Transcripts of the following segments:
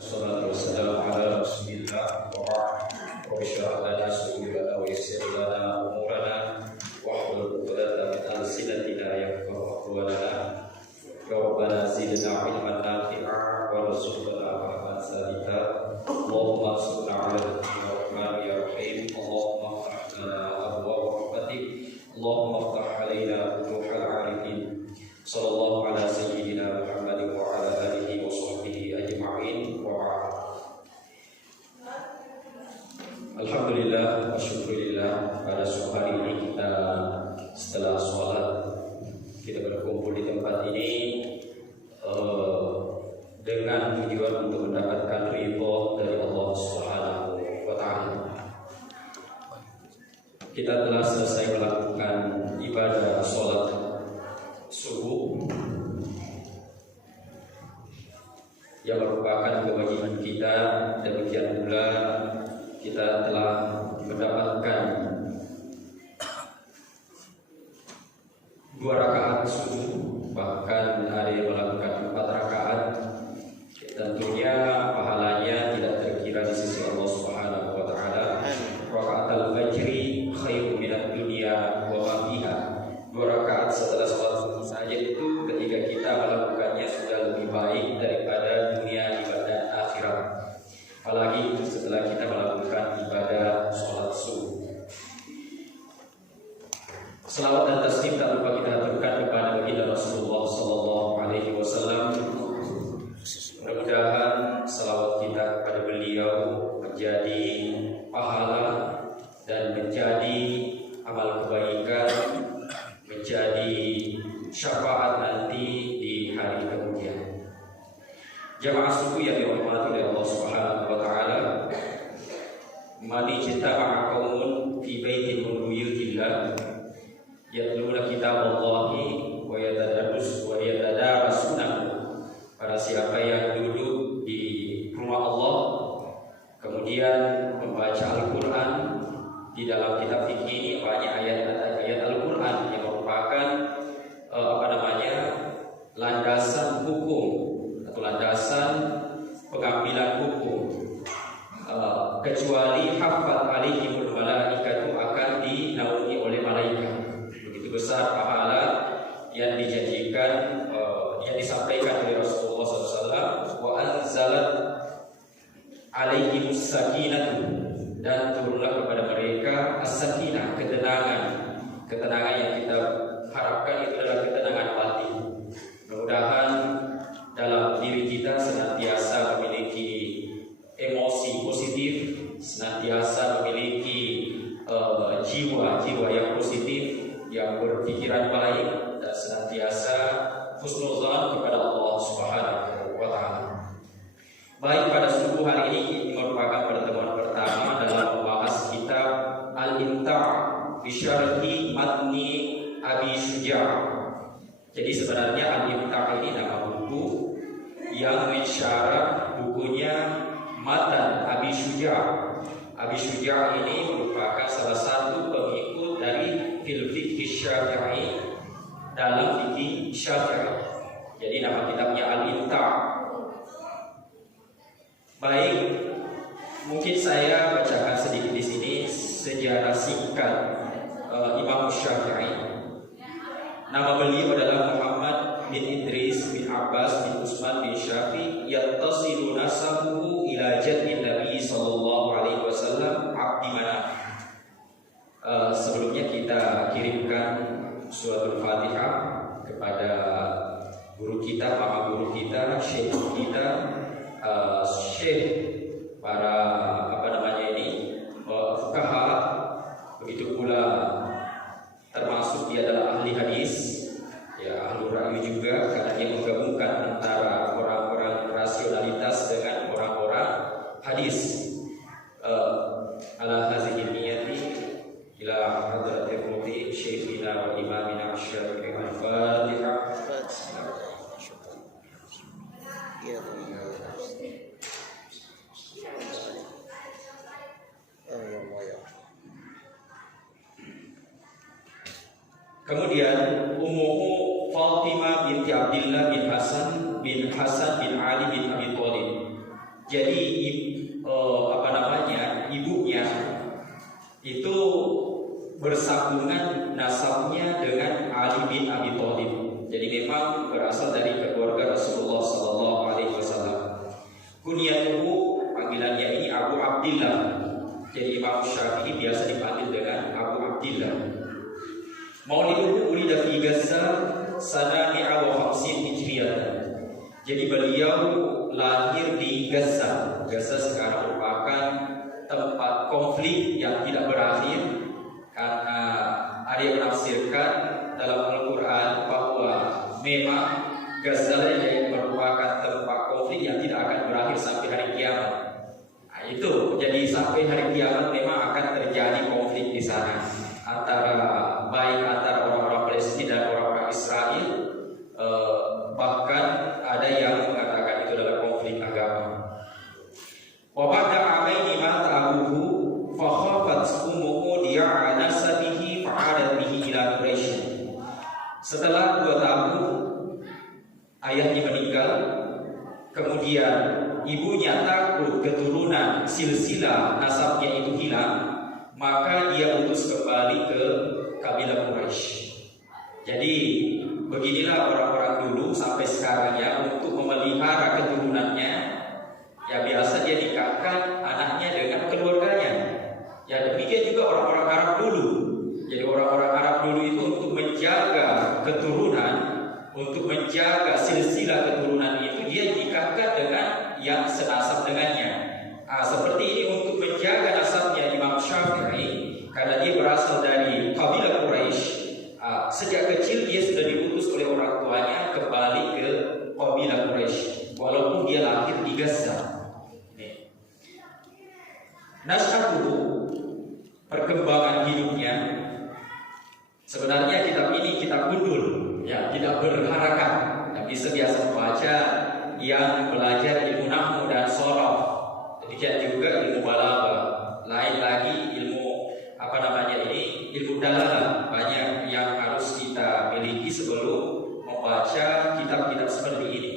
Wassalatu wassalamu ala Rasulillah wa ba'd. Rabbi shrah lana sadrana wa yassir lana umurana wahlul 'uqdatam min alsinatina yafqahu qawlana. Ya Rabbana zidna ilman nafi'a warzuqna fahman sabita. Allahumma salli ala Muhammad ya rahim. Allahumma iftah lana abwaab rahmatik. Allahumma iftah alaina futuhal 'arifin. Sallallahu ala sayyidina Muhammad wa ala alihi wa sahbihi ajma'in. Alhamdulillah wa syukurillah, pada sore hari ini kita setelah sholat kita berkumpul di tempat ini dengan tujuan untuk mendapatkan ridho dari Allah Subhanahu wa Ta'ala. Kita telah selesai melakukan ibadah sholat subuh yang merupakan kewajiban kita. Demikian pula kita telah mendapatkan 2 rakaat subuh, bahkan ada yang melakukan 4 rakaat. Tentunya pahalanya tidak terkira di sisi Allah Subhanahu wa Ta'ala. Rakaatul fajri khairun minad dunya wa ma fiha. 2 rakaat setelah sholat subuh saja itu ketika kita melakukannya sudah lebih baik daripada dunia ibadah akhirat. Apalagi setelah kita melakukan ibadah sholat subuh. Selawat dan taslim tak lupa kita aturkan kepada baginda Rasulullah Sallallahu Alaihi Wasallam. Mudah-mudahan selawat kita kepada beliau menjadi pahala dan menjadi amal kebaikan, menjadi syafaat nanti di hari kemudian. Jamaah suku yang dirahmati oleh Allah Subhanahu wa Ta'ala, mani jitama'a qaumun fi baitin min buyutillah yatluna kitaballahi wa yatadarasunahu. Para siapa yang duduk di rumah Allah kemudian membaca Al-Quran. Di dalam kitab fikih ini banyak ayat-ayat Al-Quran yang merupakan landasan hukum atau landasan pengambilan hukum. Kecuali hafat alaihimul malaikatu akan dinaungi oleh malaikat. Begitu besar pahala yang dijanjikan, yang disampaikan oleh Rasulullah SAW. Wa anzalat alaihimus sakinatu, dan turunlah kepada mereka as-sakinah, ketenangan. Ketenangan yang kita harapkan itu adalah ketenangan batin. Mudah-mudahan dalam diri kita senantiasa memiliki emosi positif, senantiasa memiliki jiwa-jiwa yang positif, yang berpikiran baik, dan senantiasa husnuzan kepada Allah Subhanahu wa Ta'ala. Baik, pada subuh hari ini merupakan pertemuan pertama dalam membahas kitab Al-Imta' bi Syarhi Matni Abi Syuja'. Jadi sebenarnya Al-Imta' ini nama buku yang mensyarah bukunya Matan Abi Syuja'. Abi Syuja' ini merupakan salah satu pengikut dari fikih Syafi'i dalam fikih Syafi'i. Jadi nama kitabnya Al-Imta'. Baik, mungkin saya bacakan sedikit di sini sejarah singkat Imam Syafi'i. Nama beliau adalah Muhammad bin Idris bin Abbas bin Utsman bin Syafi'i, yattasilu nasabuhu ila jaddin Nabi sallallahu alaihi wasallam Abdi Manaf. Sebelumnya kita kirimkan suratul Fatihah kepada guru kita, mama guru kita, syekh kita, syekh para fuqaha. Begitu pula termasuk dia adalah ahli hadis, ya ahli rawi juga, karena dia menggabungkan antara orang-orang rasionalitas dengan orang-orang hadis. Ala hazihi niyati ila hadratil muti syekhina wa imamina Syafi'i. Al-Fatihah. Kemudian ummuhu Fatimah binti Abdullah bin Hasan bin Ali bin Abi Thalib. Jadi ibunya itu bersambungan nasabnya dengan Ali bin Abi Thalib. Jadi memang berasal dari keluarga Rasulullah Sallallahu Alaihi Wasallam. Kunyatuhu, panggilannya ini Abu Abdillah. Jadi Imam Syafi'i biasa dipanggil dengan Abu Abdillah. Mauliduhu ulida fi Gaza sanami'a wa 50 Hijriyah. Jadi beliau lahir di Gaza. Gaza sekarang merupakan tempat konflik yang tidak berakhir, karena ada yang menafsirkan dalam Al-Quran bahwa memang Gaza yang merupakan tempat konflik yang tidak akan berakhir sampai hari kiamat. Nah, itu jadi sampai hari kiamat memang akan terjadi konflik di sana antara orang-orang Palestina dan orang-orang Israel. Bahkan ada yang mengatakan itu adalah konflik agama. Wa ba'da amaini mata abuhu fa khafat ummuhu di'a nasabihi fa'adat bihi ila Quraisy. Setelah 2 tahun ayahnya meninggal, kemudian ibunya takut keturunan silsilah nasabnya itu hilang, maka dia utus kembali ke kabilah Quraisy. Jadi beginilah orang-orang dulu sampai sekarang ya, untuk memelihara keturunannya ya biasa dia nikahkan anaknya dengan keluarganya. Ya demikian juga orang-orang Arab dulu. Jadi orang-orang Arab dulu itu untuk menjaga keturunan, untuk menjaga silsilah keturunan itu dia nikahkan dengan yang senasab dengannya. Seperti ini untuk menjaga nasabnya Imam Syafi'i, karena dia berasal dari kabilah Quraisy. Sejak kecil dia sudah diutus oleh orang tuanya kembali ke kabilah Quraisy, walaupun dia lahir di Gaza. Nasyatuhu, perkembangan hidupnya. Sebenarnya kitab ini kitab gundul, ya, tidak berharakat. Tapi biasa membaca yang belajar ilmu nahwu dan shorof, demikian juga ilmu balaghah, lain lagi ilmu ilmu dalalah, banyak yang harus kita miliki sebelum membaca kitab-kitab seperti ini.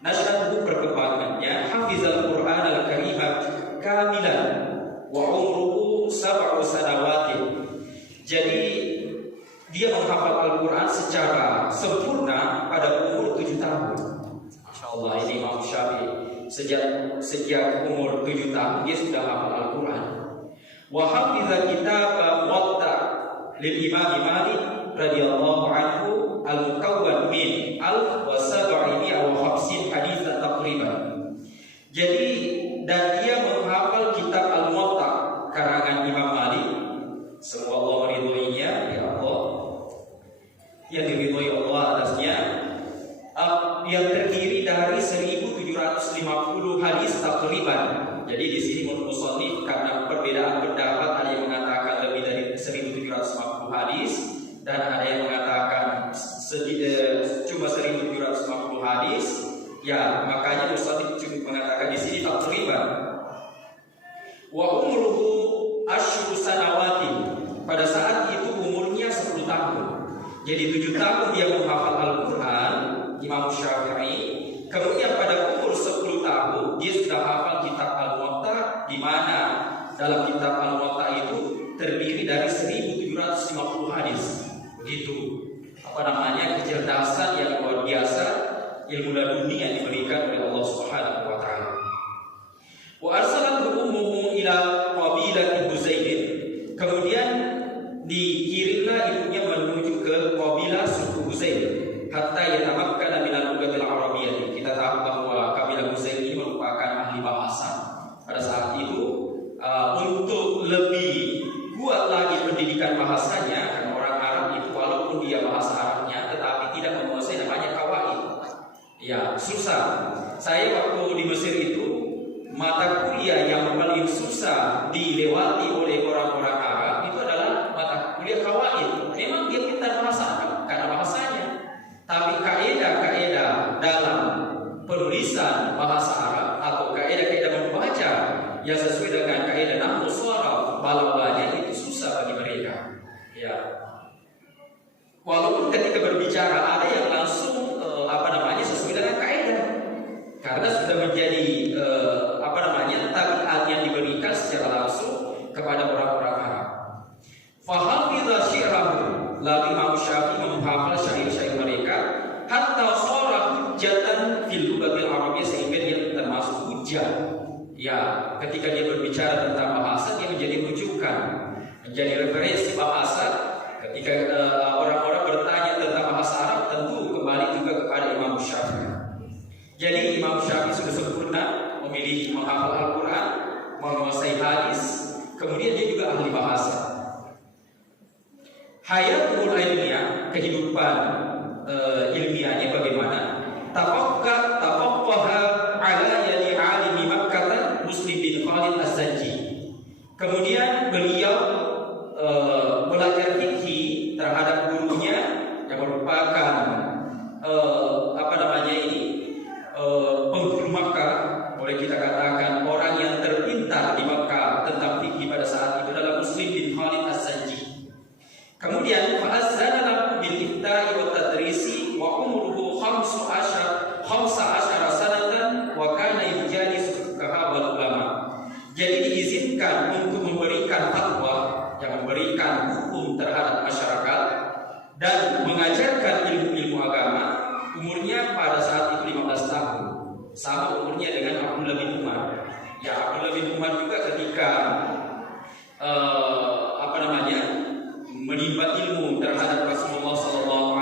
Nasyatuhu, perkembangannya, hafizal Qur'an al-Karim kamilan wa umruhu 7 sanawatin. Jadi dia menghafal Al-Quran secara sempurna pada umur 7 tahun. Masya Allah, ini Imam Syafi'i sejak umur 7 tahun dia sudah hafal Al-Quran. Wa hafiza kitab Muwatta lil Imam Malik radhiyallahu anhu al-mukawwan min 1750 hadits taqriban. Jadi dan dia menghafal kitab Al-Muwatta karangan Imam Malik, semoga Allah meridhoinya, ya Allah, yang diridhoi Allah atasnya, yang terdiri dari 1750 hadis takriban. Jadi di sini menurut musannif karena perbedaan pendapat, ada yang mengatakan lebih dari 1750 hadis dan ada yang mengatakan cuma 1750 hadis. Ya, makanya musannif cukup mengatakan di sini takriban. Wa umruhu asyru sanawati, pada saat itu umurnya 10 tahun. Jadi 7 tahun dia menghafal Al-Quran, Imam Syafi'i. Kemudian pada umur 10 tahun dia sudah hafal kitab Al-Muwatta, di mana dalam kitab Al-Muwatta itu terdiri dari 1750 hadis. Begitu kecerdasan yang luar biasa, ilmu laduni yang diberikan oleh Allah Subhanahu wa taala. Wa arsalat ummuhu ila qabilati Huzail. Kemudian dikirimlah ibunya menuju ke kabilah suku Huzail hatta yatamakkana min al-lughatil arabiyyah. Kita tahu bahwa kabilah Huzail ini merupakan ahli bahasa. Pada saat itu untuk lebih kuat lagi pendidikan bahasanya, karena orang Arab itu walaupun dia bahasa Arabnya tetapi tidak menguasai namanya kawaid. Ya, susah. Saya waktu di Mesir itu, mata kuliah yang paling susah dilewati oleh orang-orang Arab itu adalah mata kuliah kawaid. Memang dia pintar bahasa Arab karena bahasanya, tapi kaidah-kaidah dalam penulisan bahasa Arab atau kaidah-kaidah membaca yang sesuai dengan kaidah nahwu sharaf balaghahnya itu susah bagi mereka. Ya. Walaupun ketika berbicara ada yang langsung sesuai dengan kaidah, karena sudah menjadi hujjah. Ya, ketika dia berbicara tentang bahasa, dia menjadi rujukan, menjadi referensi bahasa. Ketika orang-orang bertanya tentang bahasa Arab, tentu kembali juga kepada Imam Syafi'i. Jadi Imam Syafi'i sudah sempurna memilih menghafal Al-Quran, menguasai hadis, kemudian dia juga ahli bahasa. Hayatul ilmiah, kehidupan ilmiahnya bagaimana? Tafaqqaha ala yadi alimi Makkah Muslim bin Khalid Az-Zanji. Kemudian beliau belajar fikih terhadap gurunya yang merupakan penghulu Makkah, boleh kita katakan orang yang terpintar di Makkah tentang fikih pada saat itu adalah Muslim bin Khalid Az-Zanji. Kemudian fa'azzana lahu bil ifta'i wa tadrisi wa umruhu 15 sanatan wa kana yujalisu fuqaha wal ulama. Jadi diizinkan untuk memberikan fatwa, yang memberikan hukum terhadap masyarakat dan mengajarkan ilmu-ilmu agama. Umurnya pada saat itu 15 tahun, sama umurnya dengan Abdullah bin Umar. Ya, Abdullah bin Umar juga ketika menimba ilmu terhadap Rasulullah SAW,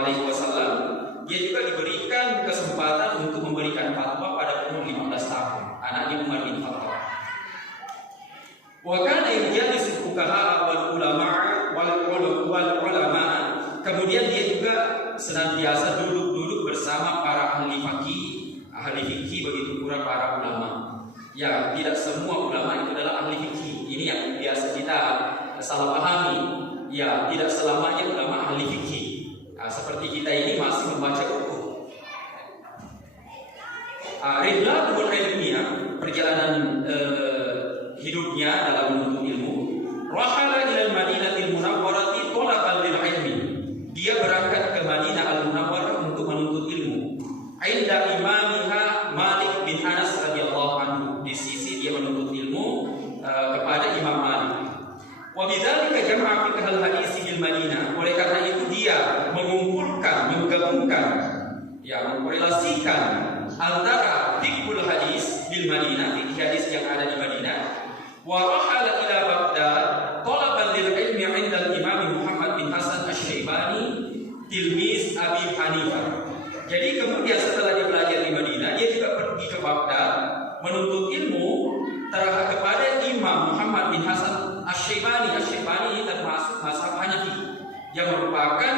dia juga diberikan kesempatan untuk memberikan fatwa pada umur 15 tahun, anaknya Umar bin Khattab. Wa kana yajlisu fuqaha wal ulama wal ulama. Kemudian dia juga senantiasa duduk bersama para ahli fikih, begitu pula para ulama. Ya, tidak semua ulama itu adalah ahli fikih. Ini yang biasa kita salah pahami. Ya, tidak selamanya ulama ahli fikih. Nah, seperti kita ini masih membaca buku. Rihlatul ilmiah, perjalanan hidupnya dalam menuntut ilmu. Rahala ila Madinatil Munawwarah talaban lil ilmi. Dia berangkat ke Madinah Al-Munawwarah untuk menuntut ilmu. Inda imamiha Malik bin Anas radhiyallahu anhu. Di sisi dia menuntut ilmu kepada Imam Malik. Wa bidzalika jama'a fiqhal hadis bil Madinah. Oleh karena itu dia menggabungkan, ya, mengkorelasikan antara fiqhul hadis bil Madinah, fikih hadis yang ada di Madinah, wa rahala ila Baghdad talaban lil ilmi 'inda al-Imam Muhammad bin Hasan Asy-Syaibani tilmiz Abi Hanifah. Jadi kemudian setelah dia belajar di Madinah, dia juga pergi ke Baghdad menuntut ilmu terhadap kepada Imam Muhammad bin Hasan Asy-Syaibani. Asy-Syaibani ini termasuk mazhab Hanafi yang merupakan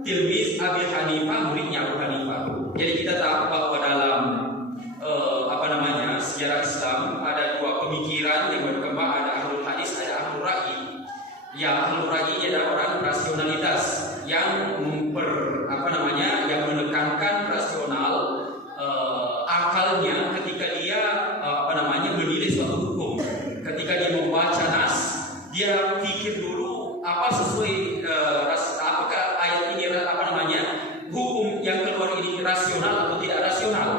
tilmiz Abi Hanifah, muridnya Abu Hanifah. Jadi kita tahu bahwa dalam sejarah Islam ada dua pemikiran yang berkembang, ada ahlul hadis, ada ahlul ra'yi. Ya, ahlul ra'yi adalah orang rasionalitas yang yang menekankan rasional akalnya ketika dia menilai suatu hukum. Ketika dia membaca nas, dia pikir dulu apa sesuai apakah ayat ini hukum yang keluar ini rasional atau tidak rasional.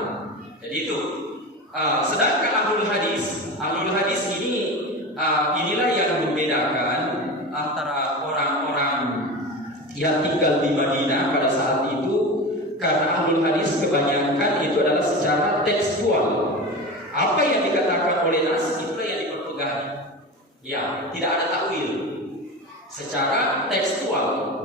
Jadi itu. Sedangkan ahlul hadis ini inilah yang membedakan antara orang-orang yang tinggal di Madinah pada saat itu, karena ahlul hadis kebanyakan itu adalah secara tekstual. Apa yang dikatakan oleh nas itulah yang diperpegang. Ya, tidak ada takwil. Secara tekstual.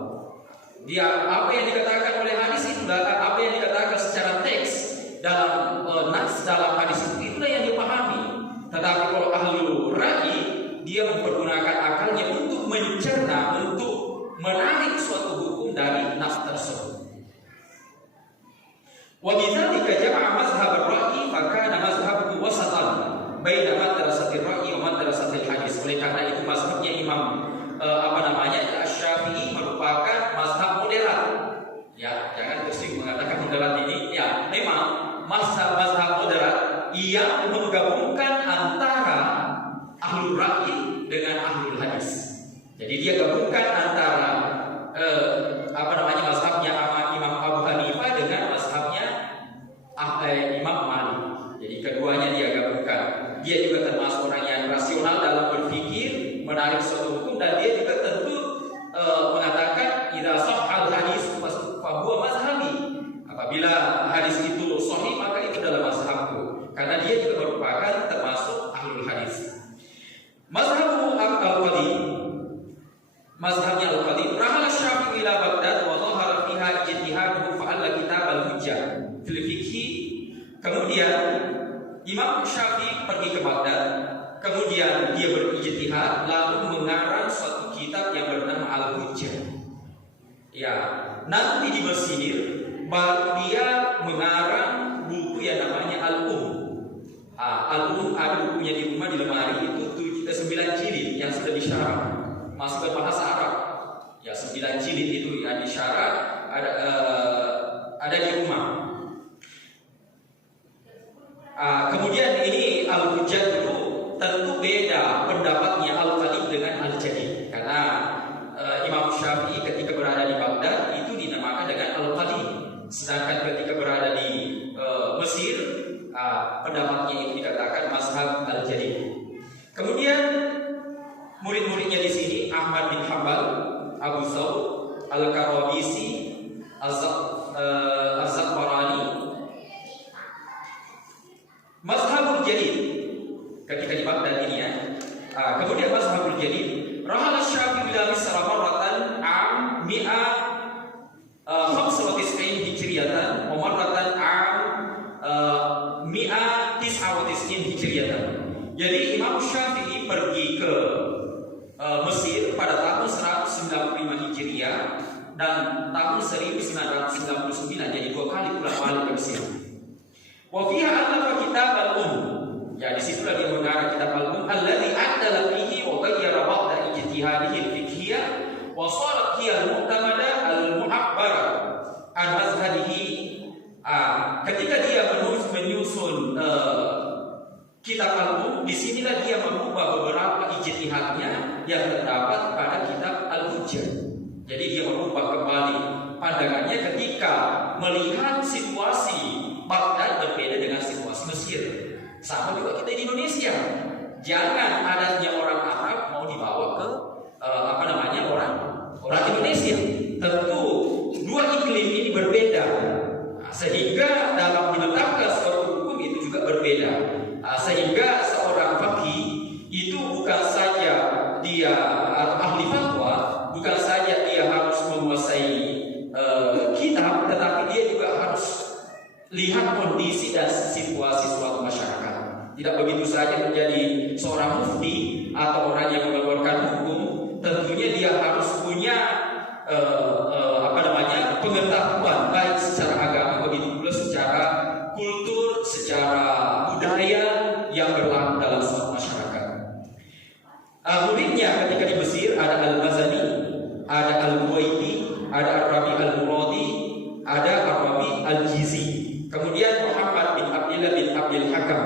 Dia apa yang dikatakan oleh hadis itu adalah apa yang dikatakan secara teks dalam nas dalam hadis itulah yang dipahami. Tetapi kalau ahlul ra'yi, dia mempergunakan akalnya untuk mencerna, untuk menarik suatu hukum dari nas tersebut. Wa bidzalika jama'a mazhab ar-ra'yi fa kana mazhabuhu wasatan baina madrasatir ra'yi wa madrasatil hadis. Oleh karena itu mazhabnya Imam Asy-Syafi'i merupakan mazhab moderat. Ya, jangan pusing mengatakan moderat ini. Ya, memang mazhab moderat yang menggabungkan antara ahlul ra'yi dengan ahlul hadis. Jadi dia gabungkan antara mazhabnya Imam Abu Hanifah dengan mazhabnya Imam Malik. Jadi keduanya dia gabungkan. Dia juga termasuk orang yang rasional dalam berpikir, menarik suatu hukum, dan dia juga tentu mengatakan idza sahhal hadis fa huwa mazhabi. Apabila hadis itu sahih, maka itu adalah mazhabku. Karena dia juga merupakan mazhabnya Al-Khalid. Rahala Syafi'i ila Baghdad wa dhahara fiha ijtihaduhu fa'alla kitab al-hujjah fil fiqhi. Kemudian Imam Syafi'i pergi ke Baghdad, kemudian dia berijtihad lalu mengarang suatu kitab yang bernama Al-Hujjah. Ya, nanti di Mesir baru dia mengarang buku yang namanya Al-Um. Al-Um ada bukunya di rumah di lemari itu 9 jilid yang sudah disyarah masuk ke bahasa Arab. Ya, 9 jilid itu yang disyarah ada di rumah. Kemudian ini Al-Hujjah itu tentu beda pendapatnya Al-Khalid dengan Al-Jadid, karena Imam Syafi'i ketika berada di Baghdad itu dinamakan dengan Al-Khalid, sedangkan ketika berada di Mesir pendapatnya itu dikatakan mazhab Al-Jadid. Kemudian murid-muridnya di sini Ahmad bin Hanbal, Abu Thawr, Al-Karabisi, Az-Zaqarani. Mazhabul Jadid ketika di Baghdad ini ya. Kemudian mazhabul Jadid, rahala Syafi'i ila Misr marratan am 195 hijriyatan wa marratan am 199 hijriyatan. Jadi Imam Syafi'i pergi ke Mesir pada tahun 195 Hijriah dan tahun 1999, jadi 2 kali pulang-balik ke Mesir. Wa fiha allafa kitab al-Um. Ya, di situlah dia mengarang kitab al-Um alladzi adala fihi wa ghayyara ba'da ijtihadihi al-fiqhiyah wa sarat hiya al-mu'tamada al-mu'abbara an mazhabihi. Ketika dia menyusun kitab al-Um, di sinilah dia mengubah beberapa ijtihadnya yang terdapat pada kitab Al-Hujjah. Jadi dia mengubah kembali pandangannya ketika melihat situasi Baghdad berbeda dengan situasi Mesir. Sama juga kita di Indonesia. Jangan adatnya orang Arab mau dibawa ke orang Indonesia. Tentu dua iklim ini berbeda, sehingga dalam menetapkan suatu hukum itu juga berbeda. Sehingga seorang faqih itu bukan saja dia ahli fatwa, bukan saja dia harus menguasai kitab, tetapi dia juga harus lihat kondisi dan situasi suatu masyarakat. Tidak begitu saja menjadi seorang mufti atau orang yang mengeluarkan hukum. Tentunya dia harus punya pengetahuan baik secara agama, begitu pula secara kultur, secara budaya yang berlaku dalam suatu masyarakat. Muridnya ketika di Mesir ada Al-Mazani, ada Al-Buwaiti, ada Ar-Rabi Al-Muradi, ada Ar-Rabi Al-Jizi. Kemudian Muhammad bin Abdillah bin Abdil Hakam.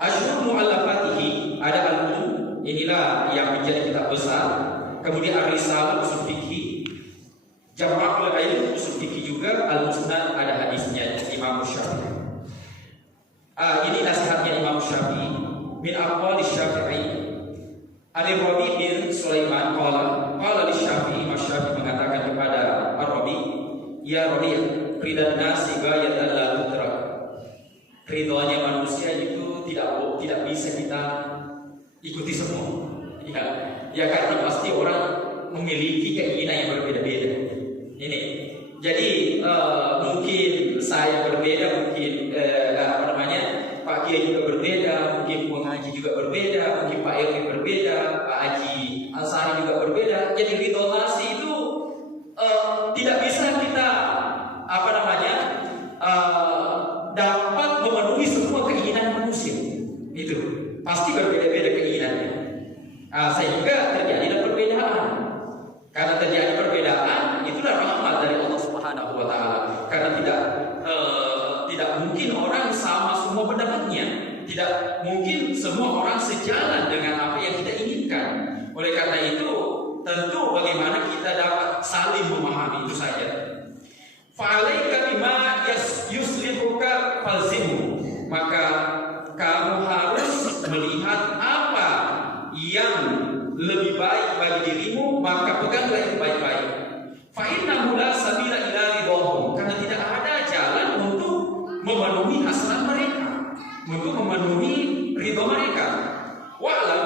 Ashhur mu'allafatihi ada Al-Um, inilah yang menjadi kitab besar. Kemudian Ar-Risalah usul fikih, Jama'ul Ilm usul fikih juga, Al-Musnad ada hadisnya Imam Syafi'i. Ini nasihatnya Imam Syafi'i min aqwali Syafi'i. Ar-Rabi bin Sulaiman qala li Syafi'i, Imam Syafi'i mengatakan kepada Ar-Rabi, ya Rabi', ridha nasi ghayatan la tudrak. Ridhonya manusia itu tidak bisa kita ikuti semua. Ya karena pasti orang memiliki keinginan yang berbeda-beda. Ini. Jadi mungkin saya berbeda, mungkin Pak Kiai juga berbeda, mungkin Pak Haji juga berbeda, mungkin Pak Erwin berbeda, Pak Haji Ansari juga berbeda. Jadi ridho nasi itu tidak bisa kita dapat memenuhi semua keinginan manusia. Itu pasti berbeda-beda keinginannya. Sehingga terjadi perbedaan. Karena terjadi perbedaan, itulah rahmat dari Allah Subhanahu wa taala. Karena tidak mungkin orang sama semua pendapatnya. Tidak mungkin semua orang sejalan dengan apa yang kita inginkan. Oleh karena itu, tentu bagaimana kita dapat saling memahami, itu saja. Fa'alaika bima yuslihuka falzimhu. Maka kamu harus melihat apa yang lebih baik bagi dirimu, maka peganglah itu baik-baik. Fa innahu la sabila ila ridhahum, karena tidak ada jalan untuk memenuhi hasrat mereka, untuk memenuhi ridha mereka. Wa'lam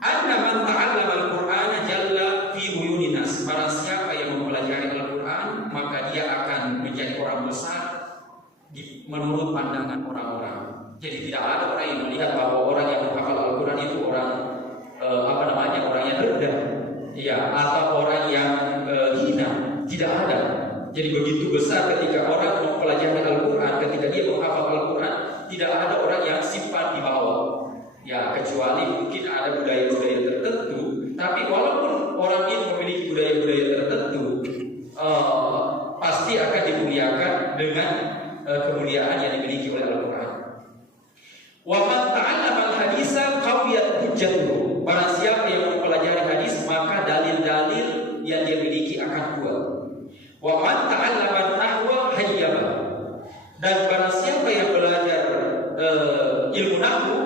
anna man ta'allama al-Qur'ana menurut pandangan orang-orang. Jadi tidak ada orang yang melihat bahwa orang yang menghafal Al-Quran itu orang orang yang rendah, ya, atau orang yang hina. Tidak ada. Jadi begitu besar ketika orang mempelajari Al-Quran, ketika dia menghafal Al-Quran, tidak ada orang yang simpan di bawah. Ya, kecuali mungkin ada budaya-budaya tertentu. Tapi walaupun orang ini memiliki budaya-budaya tertentu, pasti akan dimuliakan dengan kemuliaan yang dimiliki oleh Al-Quran. Wa man ta'allama al-haditsa qawiyat hujjatuhu. Barang siapa yang mempelajari hadis, maka dalil-dalil yang dia miliki akan kuat. Wa man ta'allama an-nahwa hayyaba. Dan barang siapa yang belajar ilmu nahwu,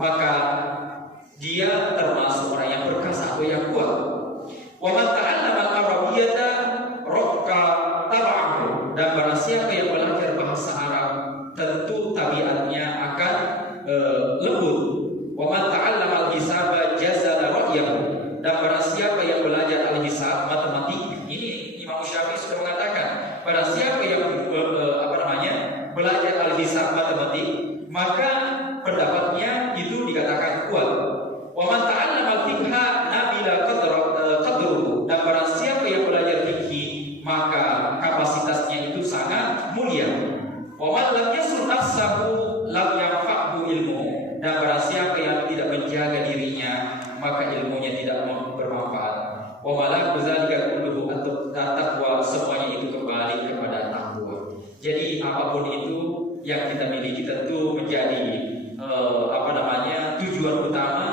maka dia termasuk orang yang perkasa atau yang kuat. Wa man ta'allama al-arabiyyata raqqa tab'ahu. Dan barang siapa yang belajar bahasa Arab, tentu tabiatnya akan lembut. Wa man ta'allama al-hisaba jazala ra'yahu. Dan barang siapa yang belajar al-hisab, matematik, ini Imam Syafi'i sudah mengatakan, barang siapa yang belajar al-hisab, matematik, maka pendapatnya itu dikatakan kuat. Wa man ta'allama al-fiqha nabila qadruhu. Dan barang siapa yang belajar fikih, maka kapasitasnya itu sangat mulia. Wa man lam yasur nafsahu lam yanfa'hu ilmu. Dan barang siapa yang tidak menjaga dirinya, maka ilmunya tidak bermanfaat. Wa malam dzalika kulluhu at-taqwa. Semuanya itu kembali kepada takwa. Jadi apapun itu yang kita miliki tentu menjadi tujuan utama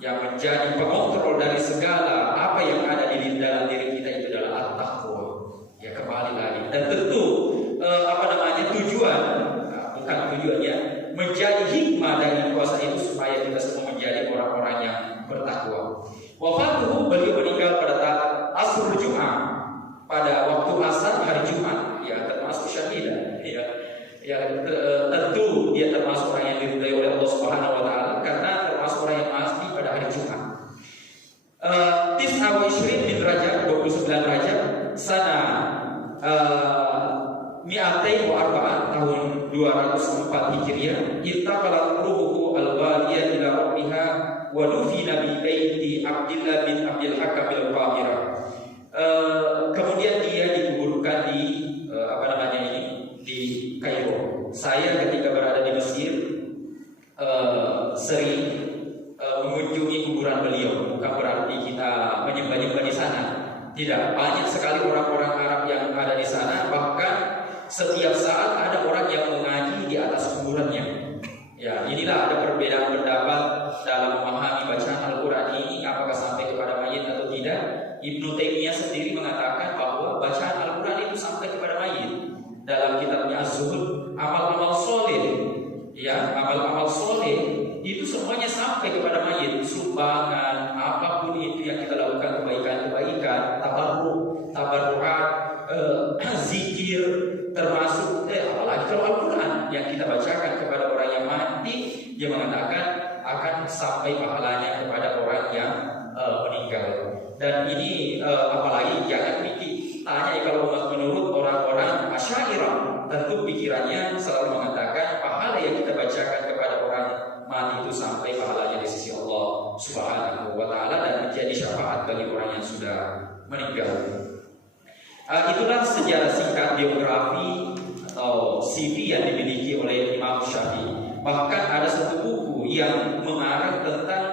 yang menjadi pengontrol dari segala apa yang ada di dalam diri kita itu adalah at-taqwa. Ya, kembali lagi. Dan tentu bukan tujuannya, menjadi hikmah dari puasa itu supaya kita semua menjadi orang-orang yang bertakwa. Wafatuhu, beliau meninggal pada asrul Jumat, pada waktu asar hari Jumat, ya, termasuk syahidah, ya, tentu dia termasuk orang yang diridai oleh Allah Subhanahu wa taala karena termasuk orang yang mati pada hari Jumat. Tis'a wa ishrin min Rajab, 29 Rajab, sana mi'atain wa arba'ah, tahun 204 Hijriah. Ittaqalat ruhuhu al-ghaliyah ila rabbiha wa dufina bi baiti Abdillah bin Abdul Hakam al-Qahirah. Kemudian dia dikuburkan di di Kairo. Saya ketika berada di Mesir sering mengunjungi kuburan beliau. Bukan berarti kita menyembah-nyembah di sana. Tidak, banyak sekali orang-orang Arab yang ada di sana. Bahkan setiap saat ada orang yang mengaji di atas kuburannya. Ya, inilah ada perbedaan pendapat dalam memahami bacaan Al-Quran ini, apakah sampai kepada mayit atau tidak. Ibnu Taimiyah sendiri mengatakan bahwa bacaan Al-Quran itu sampai kepada mayit. Dalam kitabnya Az-Zuhud, amal-amal soleh, ya, amal-amal soleh itu semuanya sampai kepada mayit. Sumbangan, apapun itu yang kita lakukan, kebaikan-kebaikan, tabarruat, zikir, termasuk apalagi kalau Al-Quran yang kita bacakan kepada orang yang mati, dia mengatakan akan sampai pahalanya kepada orang yang meninggal. Dan ini apalagi jangan tanya kalau menurut orang-orang Asy'ariyah, tentu pikirannya selalu mengatakan pahala yang kita bacakan kepada orang mati itu sampai pahalanya di sisi Allah Subhanahu wa taala dan menjadi syafaat bagi orang yang sudah meninggal. Itulah sejarah singkat biografi atau CV yang dimiliki oleh Imam Syafi'i. Bahkan ada satu buku yang mengarang tentang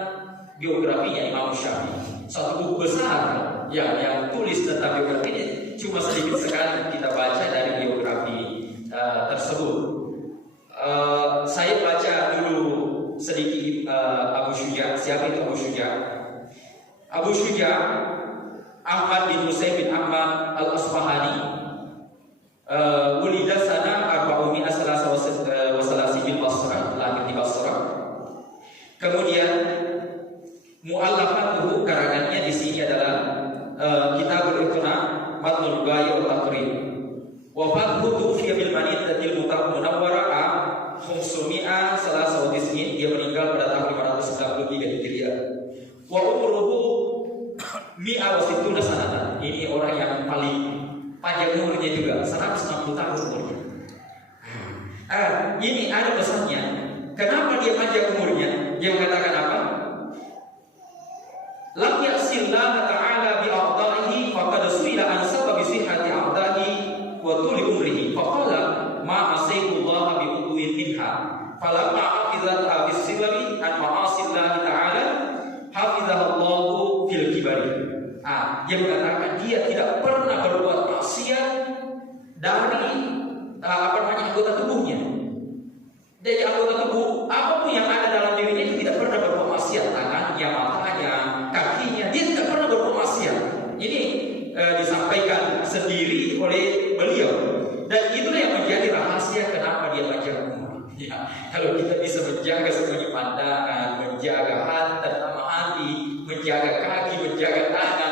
biografinya Imam Syafi'i. Satu buku besar yang tulis tentang biografi ini, cuma sedikit sekali kita baca dari biografi tersebut. Saya baca dulu sedikit Abu Syuja. Siapa itu Abu Syuja? Abu Syuja Ahmad bin Husain bin Ahmad al-Asfahani, ulida sana 433 bil Basrah, lahir di Basrah. Kemudian mu'allafatuhu, karangannya di sini adalah Kitabul Iqna, Matnul Ghaya wa Taqrib. Wafatuhu fi bil Madinatil Munawwarah 593, dia meninggal pada tahun 593 Hijriah. Wa umruhu mi'a wa sittuna sanatan. Ini orang yang paling panjang umurnya juga, 160 tahun umurnya. panjang umurnya. Dia mengatakan apa? Lam ya'sillah ta'ala bi a'dahi faqad su'ila an sababi sihhati a'dahi wa tuli umrihi faqala ma asaykullah bi udwin minha falamma hafizatha fi sibari an ma'asillah ta'ala hafizahallahu fil kibari. Dia mengatakan dia tidak pernah berbuat maksiat dari anggota tubuhnya. Dari anggota tubuh apapun yang ada dalam dirinya itu tidak pernah berbuat maksiat. Tangannya, matanya, kakinya, dia tidak pernah berbuat maksiat. Ini disampaikan sendiri oleh beliau. Dan itulah yang menjadi rahasia kenapa dia panjang umur. Ya, kalau kita bisa menjaga semuanya pandangan, menjaga hati, menjaga kaki, menjaga tangan,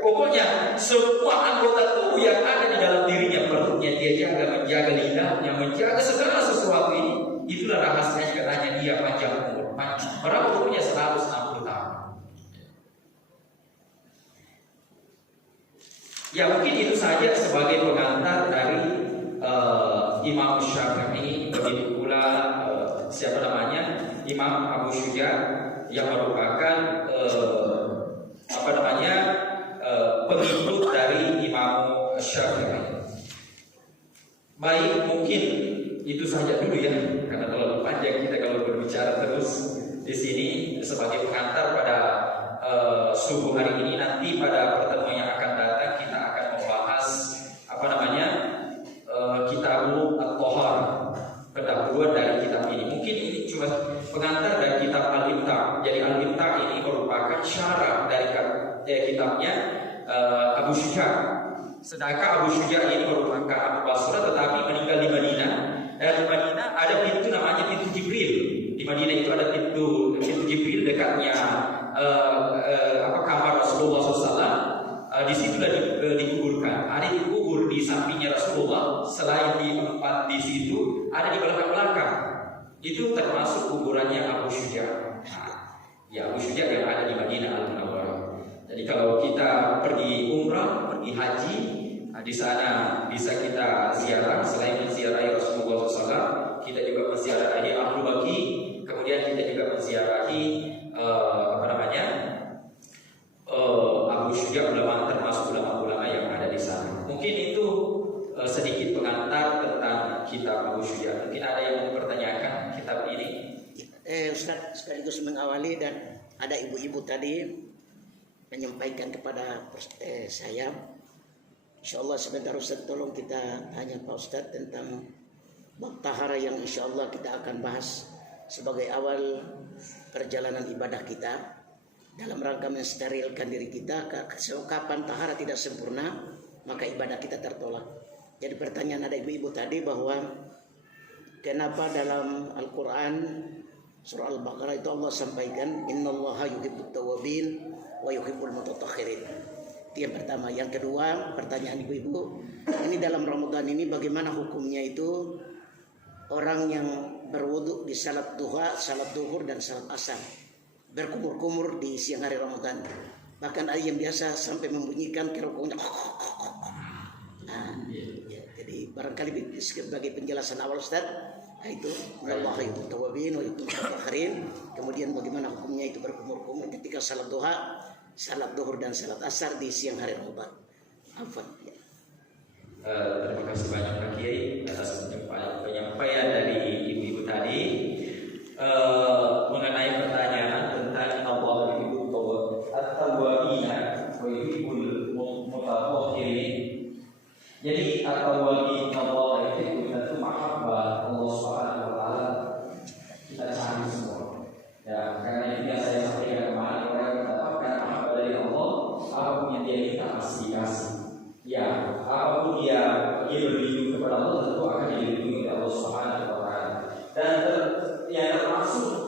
pokoknya semua anggota tubuh yang ada di dalam dirinya, perutnya dia jaga, menjaga lidahnya, menjaga segala sesuatu ini. Itulah rahasianya katanya dia panjang umur. Berapa umurnya? 160 tahun. Ya mungkin itu saja sebagai pengantar dari Imam Syafi'i. Begitu pula siapa namanya, Imam Abu Syuja yang merupakan pengikut dari Imam Syafi'i. Baik, mungkin itu saja dulu ya, karena terlalu panjang kita kalau berbicara terus di sini sebagai pengantar pada subuh hari ini. Nanti pada pertemuan yang akan datang kita akan membahas Kitabul At-Thahar, pendahuluan dari kitab ini. Mungkin ini cuma pengantar dari kitab Al-Imta'. Jadi Al-Imta' ini merupakan syarah dari kitabnya Abu Syuja. Sedangkan Abu Syuja ini merupakan Abu Basrah tetapi meninggal di Madinah. Dan di Madinah ada pintu namanya pintu Jibril. Di Madinah itu ada pintu Jibril dekatnya kamar Rasulullah SAW. Di situlah dikuburkan. Ada dikubur di sampingnya Rasulullah. Selain di tempat di situ, ada di belakang. Itu termasuk kuburannya Abu Syuja. Ya, Abu Syuja yang ada di Madinah Al-Munawwarah. Jadi kalau kita pergi umrah, pergi haji, di sana bisa kita ziarah. Selain menziarahi Rasulullah SAW, kita juga menziarahi Ahlul Baqi. Kemudian kita juga menziarahi Abu Syuja, termasuk ulama-ulama yang ada di sana. Mungkin itu sedikit pengantar tentang kitab Abu Syuja. Mungkin ada yang mau mempertanyakan kitab ini? Ustaz sekaligus mengawali, dan ada ibu-ibu tadi menyampaikan kepada saya. InsyaAllah sebentar Ustaz, tolong kita tanya Pak Ustaz tentang bab tahara yang insyaAllah kita akan bahas sebagai awal perjalanan ibadah kita dalam rangka mensterilkan diri kita. Kapan tahara tidak sempurna, maka ibadah kita tertolak. Jadi pertanyaan ada ibu-ibu tadi bahwa kenapa dalam Al-Quran surah Al-Baqarah itu Allah sampaikan innallaha yuhibbut tawwabin wa yuhibbul mutatahhirin. Itu yang pertama. Yang kedua, pertanyaan ibu-ibu, ini dalam Ramadan ini bagaimana hukumnya itu orang yang berwudu di salat duha, salat duhur dan salat asar, berkumur-kumur di siang hari Ramadan. Bahkan ada yang biasa sampai membunyikan kerokoknya. Jadi barangkali sebagai penjelasan awal Ustaz, itu Allah yuhibbut tawwabin wa yuhibbul mutatahhirin. Kemudian bagaimana hukumnya itu berkumur-kumur ketika salat duha, salat duhur dan salat asar di siang hari Ramadan. Afwan. Terima kasih banyak Pak Kiai atas penyampaian dari ibu-ibu tadi mengenai pertanyaan tentang Allah yuhibbut tawwabina wa yuhibbul mutatahhirin. Jadi at-tawwabin Allah itu mahabbah Allah Subhanahu wa taala kita cari semua. Ya, karena itu yang saya sampaikan kemarin, orang yang mendapatkan mahabbah dari Allah, apapun yang dia minta pasti dikasih. Ya, apapun dia berlindung kepada Allah tentu akan dilindungi oleh Allah Subhanahu wa taala. Dan yang termasuk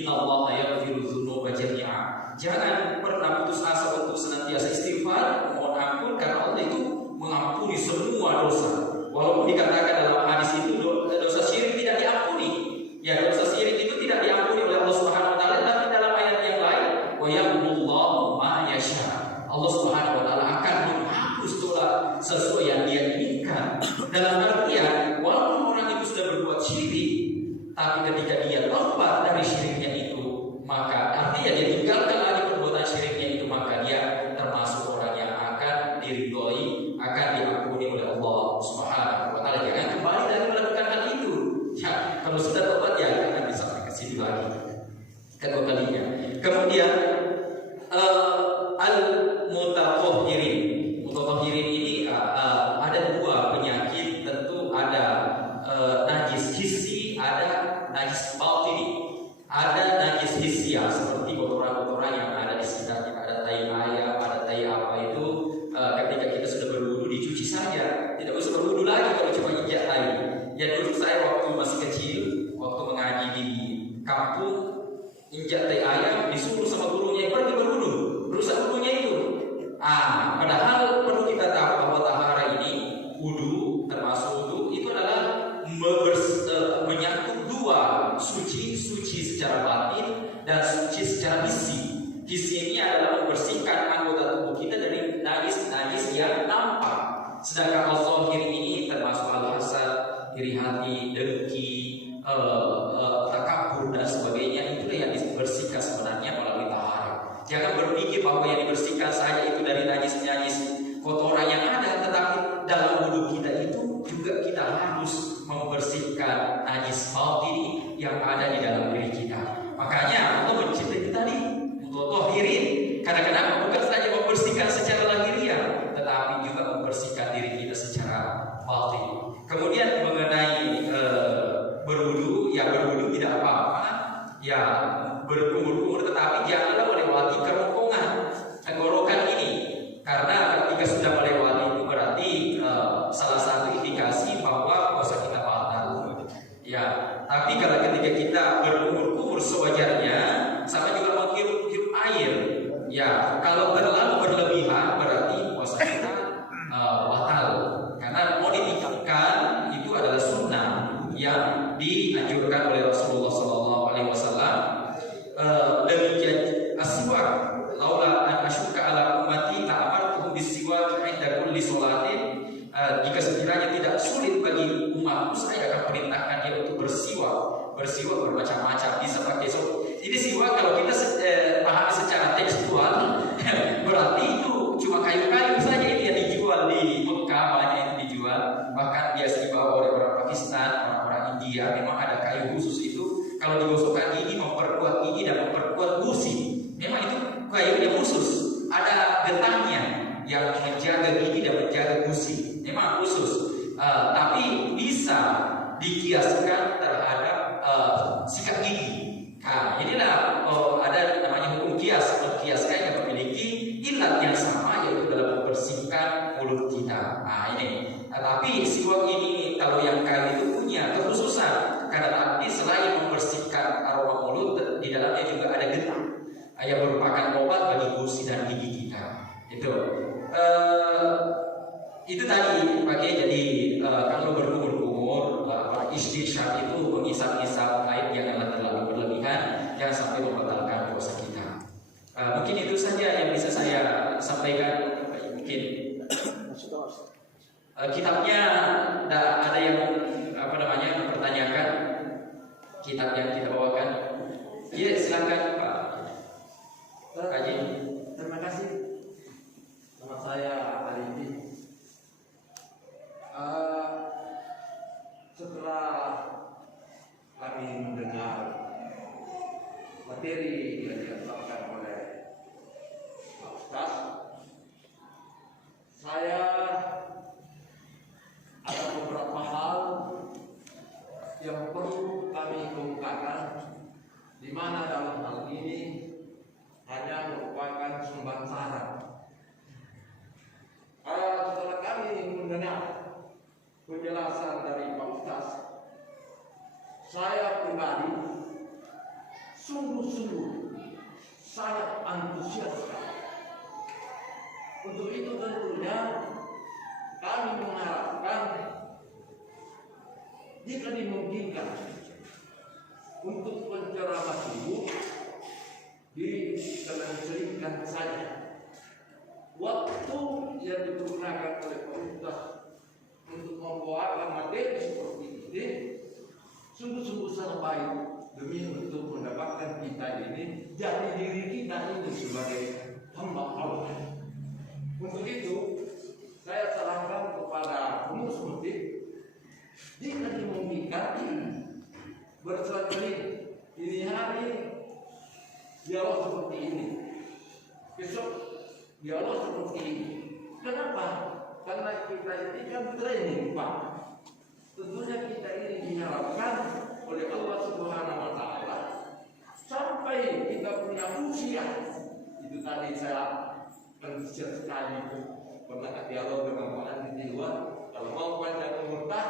Innallaha yaghfiru dzunuba jami'a. Jangan pernah putus asa untuk senantiasa istighfar, mohon ampun, karena Allah itu mengampuni semua dosa. Walaupun dikatakan dalam hadis itu dosa syirik tidak diampuni. Ya, dosa syirik itu tidak diampuni oleh Allah Subhanahu wa taala, tapi dalam ayat yang lain, wa yamhullahu ma yasha. Allah Subhanahu wa taala akan menghapus dosa sesuai yang Dia inginkan. Dalam artian, walaupun orang itu sudah berbuat syirik, tapi ketika dia tobat dari syiriknya itu, maka artinya dia tinggalkan lagi perbuatan syiriknya itu, maka dia termasuk orang yang akan diridhoi, akan diampuni oleh Allah Subhanahu wa taala. Jangan kembali dari melakukan hal itu. Ya, kalau sudah tobat ya jangan sampai ke situ lagi. Kedua kalinya. Kemudian al-mutatahhirin. Mutatahhirin ini ada dua penyakit, tentu ada najis hissi, ada najis batini. Ada najis hissi seperti kotoran-kotoran yang ada di sekitar kita, ada tai ayam, ada tai apa itu, ketika kita sudah berwudu dicuci saja, tidak usah berwudu lagi kalau cuma injak tai. Ya dulu saya waktu masih kecil, waktu mengaji di kampung, injak tai ayam disuruh sama gurunya pergi berwudu, rusak wudunya itu. Padahal perlu kita tahu bahwa tahara ini, wudu termasuk wudu itu adalah menyangkut dua, suci secara batin dan suci secara hissi. Hissi ini adalah membersihkan anggota tubuh kita dari najis yang nampak. Sedangkan al-zahir ini termasuk al-hasad, iri hati, dengki, takabur dan sebagainya. Itulah yang dibersihkan sebenarnya melalui taharah. Jangan berpikir bahwa yang dibersihkan saja itu dari najis kotoran yang ada, tetapi dalam wudu kita itu juga kita harus membersihkan najis batini yang ada di dalam diri kita. Makanya Allah mencintai kita tadi mutahhirin. Kadang-kadang bukan saja membersihkan secara lahiriah, tetapi juga membersihkan diri kita secara batin. Kemudian mengenai berwudu, ya berwudu tidak apa-apa, ya berkumur-kumur, tetapi janganlah melewati kerongkongan tenggorokan ini, karena ketika sudah melewati itu berarti salah satu indikasi bahwa puasa kita batal. Ya, tapi kalau ketika kita berkumur-kumur sewajarnya, sama juga menghirup air. Ya, kalau terlalu berlebihan berarti puasa kita batal. Karena mau ditingkatkan itu adalah sunnah yang dianjurkan oleh Rasulullah SAW. Demikian aswak, laula an asyukka ala ummati ta'amartuhum bisiwak 'inda kulli sholatin. Jika sekiranya tidak sulit bagi umatku, saya akan perintahkan dia untuk bersiwak bermacam-macam, bisa pakai Ini siwak kalau kita pahami secara tekstual berarti itu cuma kayu-kayu saja itu yang dijual di Mekah, banyak yang dijual, bahkan biasa dibawa oleh orang Pakistan, orang India. Memang ada kayu khusus itu kalau digosokkan gigi, memperkuat gigi dan memperkuat gusi. Memang itu kayunya khusus, ada getahnya yang menjaga gigi dan menjaga gusi. Memang khusus, tapi bisa dikiaskan terhadap sikat gigi. Nah, inilah ada namanya hukum kias, mengkiaskan yang memiliki ilat yang sama, yaitu dalam membersihkan mulut kita. Nah ini, tapi siwak ini kalau yang kayu itu punya kekhususan, karena nanti selain membersihkan aroma mulut, di dalamnya juga ada getah yang merupakan obat bagi gusi dan gigi kita. Itu tadi pakai. Jadi kalau berkumur-kumur, istinsyaq itu mengisap-isap air janganlah terlalu berlebihan, jangan sampai membatalkan puasa kita. Mungkin itu saja yang bisa saya sampaikan. Mungkin kitabnya ada yang mempertanyakan kitab yang kita bawakan. Iya, silakan Pak Haji. Terima kasih. Nama saya Arifin. Setelah kami mendengar materi yang disampaikan oleh Pak Ustaz, saya ada beberapa hal yang perlu kami kemukakan, di mana dalam hal ini hanya merupakan sumber saran. Setelah kami mendengar penjelasan dari Pak Ustaz, saya pribadi sungguh-sungguh sangat antusias sekali. Untuk itu tentunya kami mengharapkan jika dimungkinkan untuk penceramah subuh diseling-selingkan saja waktu yang digunakan oleh pemerintah untuk membawakan materi seperti ini sungguh-sungguh sangat baik demi untuk mendapatkan kita ini jadi diri kita ini sebagai hamba Allah. Untuk itu saya sarankan kepada pengurus masjid jika dimungkinkan berselang-seling ini hari dialog seperti ini, besok dialog seperti ini. Kenapa? Karena kita ini kan training Pak. Tentunya kita ini diharapkan oleh Allah Subhanahu Wa Taala sampai kita punya usia. Itu tadi saya antusias sekali pernah dialog dengan Pak Andi di luar. Kalau mau banyak umurtah,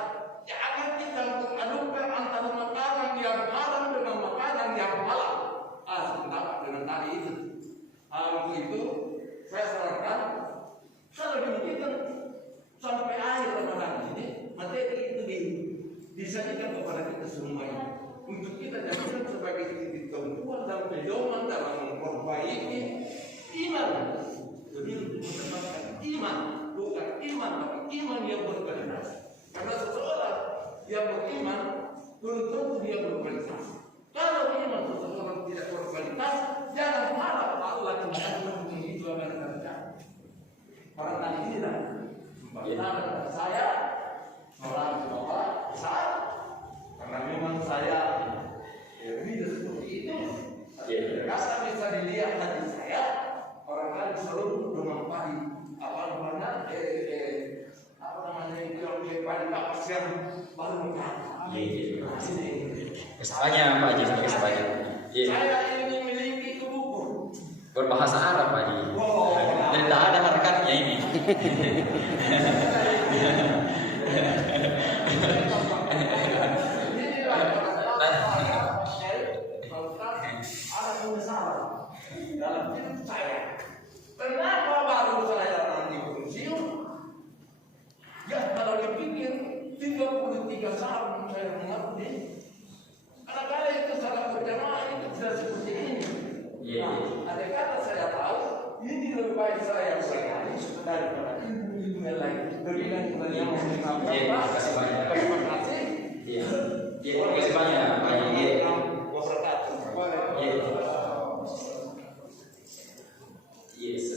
jangan kita mengadukan antara makanan yang haram dengan makanan yang halal. Sebentar dengan tadi itu. Untuk itu saya sarankan kalau dimungkinkan sampai akhir Ramadan ini materi itu disajikan kepada kita semuanya untuk kita jadikan sebagai titik tumpuan dan pedoman dalam memperbaiki iman. Jadi mendapatkan iman, bukan iman tapi iman yang berkualitas. Karena seseorang yang beriman belum tentu dia berkualitas. Kalau iman seseorang tidak berkualitas, jangan harap Allah tidak memberi itu akan terjadi. Barangkali inilah pembahasan saya melalui Bapak besar, karena memang saya tidak seperti itu. Rasa bisa dilihat hati saya, orang lain selalu dengan padi apa namanya itu yang padi kapas yang baru nikah. Kesannya Pak Haji, kesannya. Saya ini memiliki buku Berbahasa Arab Pak Haji. Dan tidak ada harakatnya ini. Dalam hidup saya, kenapa baru saya nanti pensiun? Ya kalau dipikir 33 tahun saya mengabdi, kadang-kadang itu salah berjamaah itu tidak seperti ini. Ada kata saya tahu, ini lebih baik saya sekali daripada ilmu yang lain. Berikan kepada yang mau Terima kasih banyak. Terima kasih. Terima kasih banyak Pak Haji. Yes.